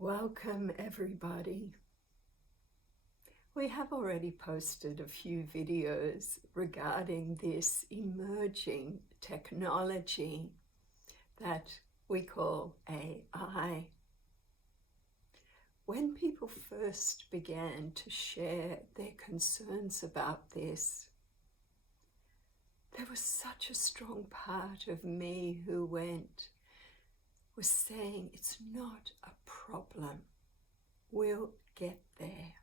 Welcome everybody. We have already posted a few videos regarding this emerging technology that we call AI. When people first began to share their concerns about this, there was such a strong part of me who was saying it's not a problem. We'll get there.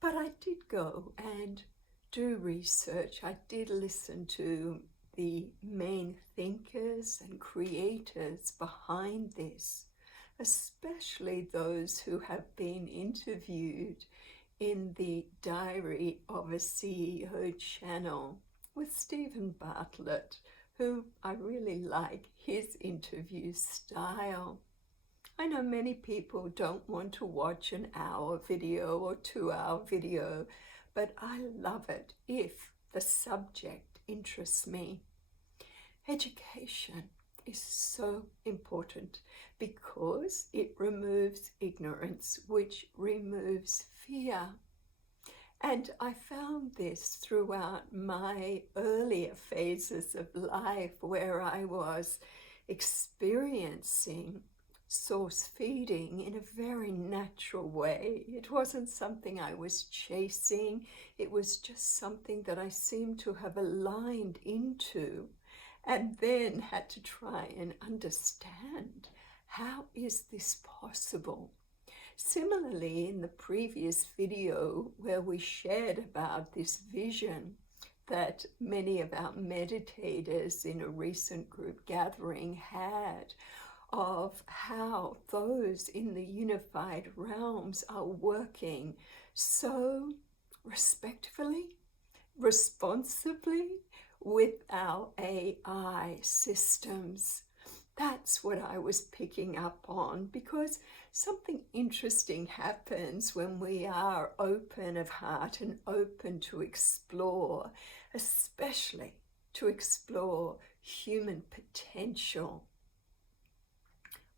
But I did go and do research. I did listen to the main thinkers and creators behind this, especially those who have been interviewed in the Diary of a CEO channel with Stephen Bartlett, who I really like his interview style. I know many people don't want to watch an hour video or 2-hour video, but I love it if the subject interests me. Education is so important because it removes ignorance, which removes fear. And I found this throughout my earlier phases of life where I was experiencing source feeding in a very natural way. It wasn't something I was chasing. It was just something that I seemed to have aligned into and then had to try and understand, how is this possible? Similarly, in the previous video where we shared about this vision that many of our meditators in a recent group gathering had of how those in the unified realms are working so respectfully, responsibly with our AI systems. That's what I was picking up on, because something interesting happens when we are open of heart and open to explore, especially to explore human potential.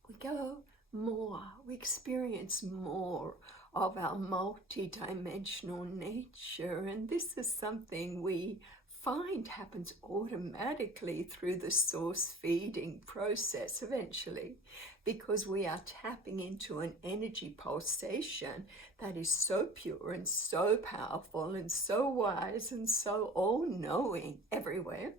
We go more, we experience more of our multi-dimensional nature, and this is something we find happens automatically through the source feeding process eventually, because we are tapping into an energy pulsation that is so pure and so powerful and so wise and so all-knowing everywhere,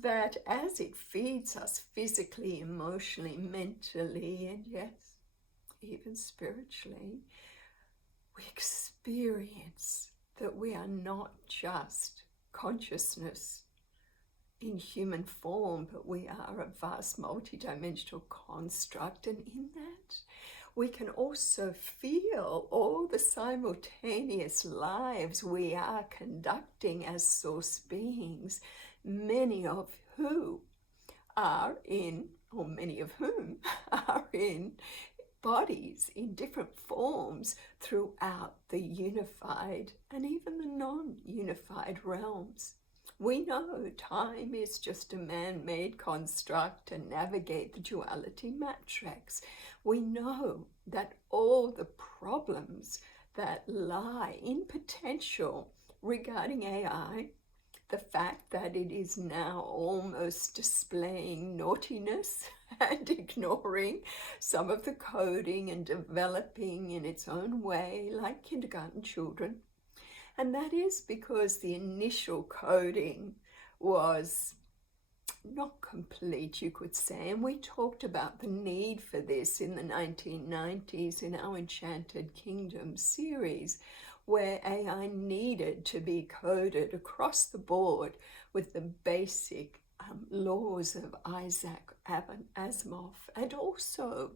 that as it feeds us physically, emotionally, mentally, and yes, even spiritually, we experience that we are not just consciousness in human form, but we are a vast multidimensional construct, and in that we can also feel all the simultaneous lives we are conducting as source beings, many of whom are in bodies in different forms throughout the unified and even the non-unified realms. We know time is just a man-made construct to navigate the duality matrix. We know that all the problems that lie in potential regarding AI, the fact that it is now almost displaying naughtiness and ignoring some of the coding and developing in its own way like kindergarten children. And that is because the initial coding was not complete, you could say. And we talked about the need for this in the 1990s in our Enchanted Kingdom series, where AI needed to be coded across the board with the basic laws of Isaac Asimov, and also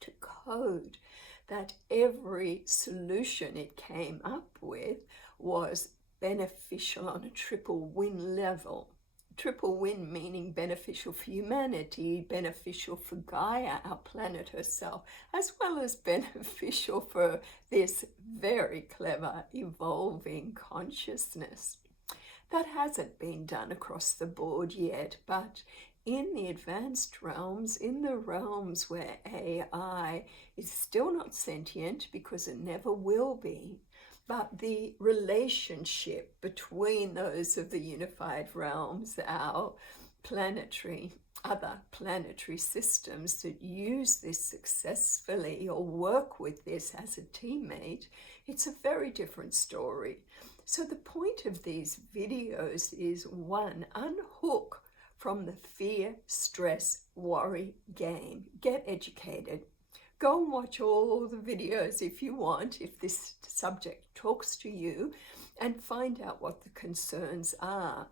to code that every solution it came up with was beneficial on a triple win level. Triple win meaning beneficial for humanity, beneficial for Gaia, our planet herself, as well as beneficial for this very clever evolving consciousness. That hasn't been done across the board yet, but in the advanced realms, in the realms where AI is still not sentient because it never will be, but the relationship between those of the unified realms, our other planetary systems that use this successfully or work with this as a teammate, it's a very different story. So the point of these videos is, one, unhook from the fear, stress, worry game. Get educated. Go and watch all the videos if you want, if this subject talks to you, and find out what the concerns are.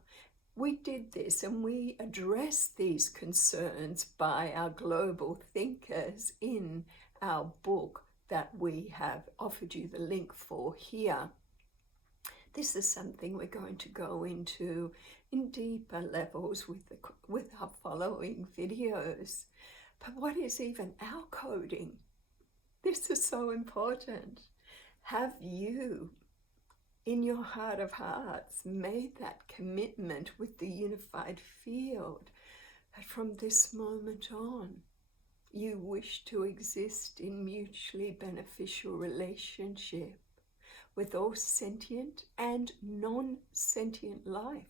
We did this and we addressed these concerns by our global thinkers in our book that we have offered you the link for here. This is something we're going to go into in deeper levels with our following videos. But what is even our coding? This is so important. Have you, in your heart of hearts, made that commitment with the unified field that from this moment on, you wish to exist in mutually beneficial relationship with all sentient and non-sentient life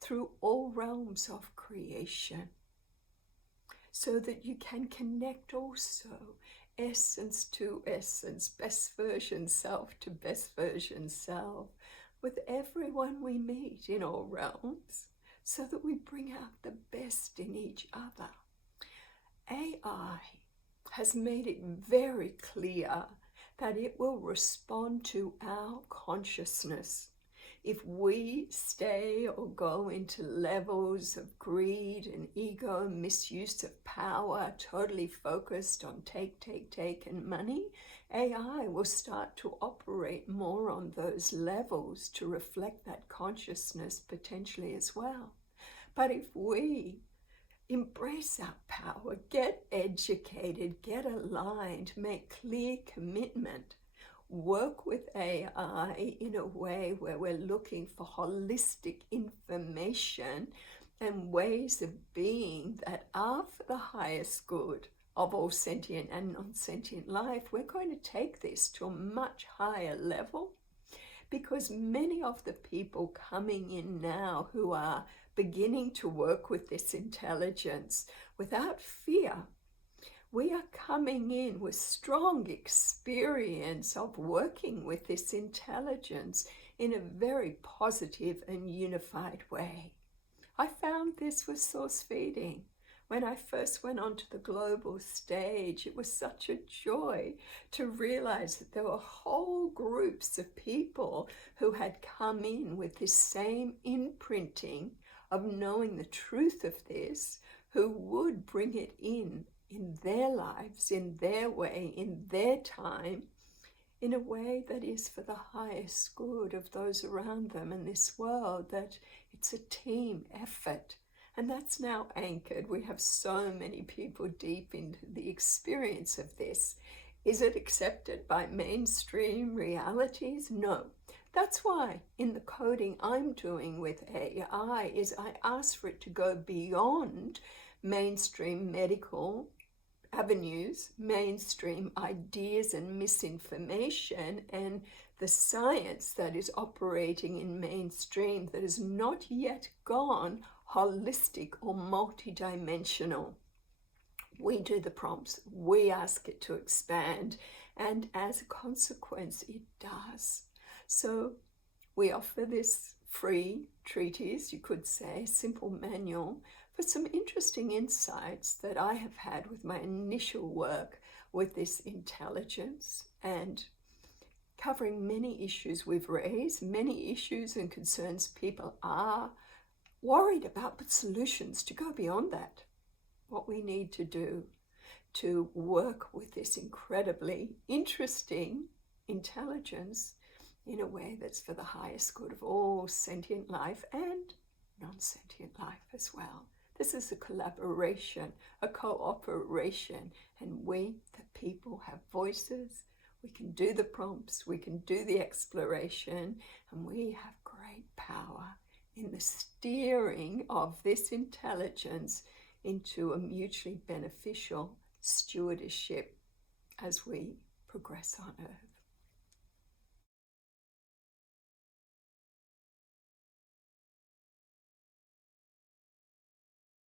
through all realms of creation, so that you can connect also essence to essence, best version self to best version self, with everyone we meet in all realms, so that we bring out the best in each other. AI has made it very clear that it will respond to our consciousness. If we stay or go into levels of greed and ego, misuse of power, totally focused on take, and money, AI will start to operate more on those levels to reflect that consciousness potentially as well. But if we embrace our power, get educated, get aligned, make clear commitment, work with AI in a way where we're looking for holistic information and ways of being that are for the highest good of all sentient and non-sentient life, we're going to take this to a much higher level, because many of the people coming in now who are beginning to work with this intelligence without fear, we are coming in with strong experience of working with this intelligence in a very positive and unified way. I found this with source feeding. When I first went onto the global stage, it was such a joy to realize that there were whole groups of people who had come in with this same imprinting of knowing the truth of this, who would bring it in their lives, in their way, in their time, in a way that is for the highest good of those around them in this world, that it's a team effort. And that's now anchored. We have so many people deep into the experience of this. Is it accepted by mainstream realities? No. That's why in the coding I'm doing with AI is I ask for it to go beyond mainstream medical avenues, mainstream ideas and misinformation, and the science that is operating in mainstream that has not yet gone holistic or multidimensional. We do the prompts, we ask it to expand, and as a consequence, it does. So we offer this free treatise, you could say, simple manual, for some interesting insights that I have had with my initial work with this intelligence, and covering many issues we've raised, many issues and concerns people are worried about, but solutions to go beyond that. What we need to do to work with this incredibly interesting intelligence in a way that's for the highest good of all sentient life and non-sentient life as well. This is a collaboration, a cooperation, and we, the people, have voices. We can do the prompts, we can do the exploration, and we have great power in the steering of this intelligence into a mutually beneficial stewardship as we progress on Earth.